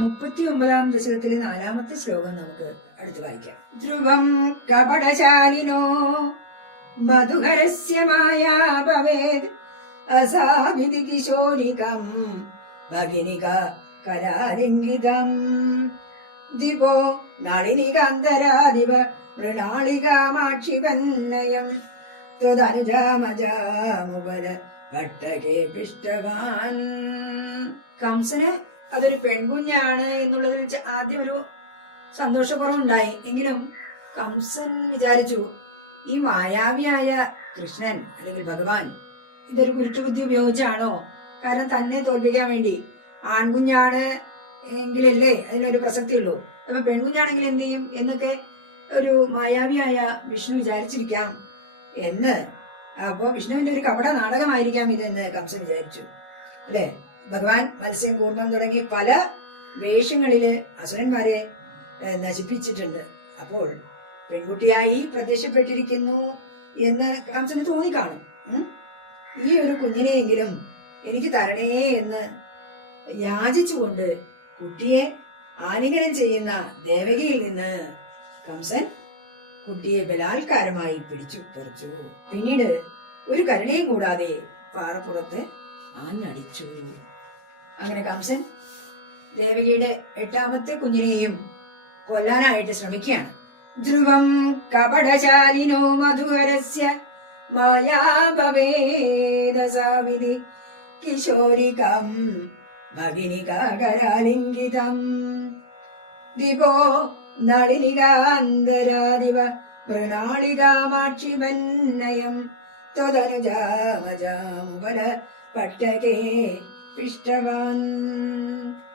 39-ാം ദശകത്തിലെ 4-ാമത്തെ ശ്ലോകം നമുക്ക് അടുത്ത് വായിക്കാം. ധ്രുവം കപടശാലിനോ മധുഹരസ്യ മായാ ഭവേത് അസാവിധി കിശോരികം ഭഗിനിക കലാലിംഗിതം ദിപോ നളിനികാന്തരാദിവ മൃണാളികാമാക്ഷിപന്നയം ത്വദനുജാമജാമുബല ഭട്ടകേ പിഷ്ടവാൻ. കംസന് അതൊരു പെൺകുഞ്ഞാണ് എന്നുള്ളതിൽ ആദ്യം ഒരു സന്തോഷക്കുറവുണ്ടായി. എങ്കിലും കംസൻ വിചാരിച്ചു, ഈ മായാവിയായ കൃഷ്ണൻ അല്ലെങ്കിൽ ഭഗവാൻ ഇതൊരു കുരുട്ടുബുദ്ധി ഉപയോഗിച്ചാണോ? കാരണം തന്നെ തോൽപ്പിക്കാൻ വേണ്ടി. ആൺകുഞ്ഞാണ് എങ്കിലല്ലേ അതിനൊരു പ്രസക്തി ഉള്ളൂ, അപ്പൊ പെൺകുഞ്ഞാണെങ്കിൽ എന്ത് ചെയ്യും എന്നൊക്കെ ഒരു മായാവിയായ വിഷ്ണു വിചാരിച്ചിരിക്കാം എന്ന്. അപ്പൊ വിഷ്ണുവിന്റെ ഒരു കപട നാടകമായിരിക്കാം ഇതെന്ന് കംസൻ വിചാരിച്ചു, അല്ലെ? ഭഗവാൻ മത്സ്യം കൂർമ്മം തുടങ്ങി പല വേഷങ്ങളില് അസുരന്മാരെ നശിപ്പിച്ചിട്ടുണ്ട്. അപ്പോൾ പെൺകുട്ടിയായി പ്രത്യക്ഷപ്പെട്ടിരിക്കുന്നു എന്ന് കംസന് തോന്നിക്കാണും. ഈ ഒരു കുഞ്ഞിനെയെങ്കിലും എനിക്ക് തരണേ എന്ന് യാചിച്ചുകൊണ്ട് കുട്ടിയെ ആലിംഗനം ചെയ്യുന്ന ദേവകിയിൽ നിന്ന് കംസൻ കുട്ടിയെ ബലാത്കാരമായി പിടിച്ചു പറിച്ചു. പിന്നീട് ഒരു കരുണയും കൂടാതെ പാറപ്പുറത്ത് ആഞ്ഞടിച്ചു. അങ്ങനെ കംസൻ ദേവകിയുടെ 8ാമത്തെ കുഞ്ഞിനെയും കൊല്ലാനായിട്ട് ശ്രമിക്കുകയാണ്. ധ്രുവം കപടശാലിനോ മധുഹരസ്യ മായാ ഭവേദസാവിധി കിശോരികം ഭഗിനികാകരാലിംഗിതം ദിപോ നളിനികാന്തരാദിവ മൃണാളികാമാക്ഷിമന്നയം ത്വദനുജാമജാമുബല പട്ടകേ പിഷ്ടവാൻ.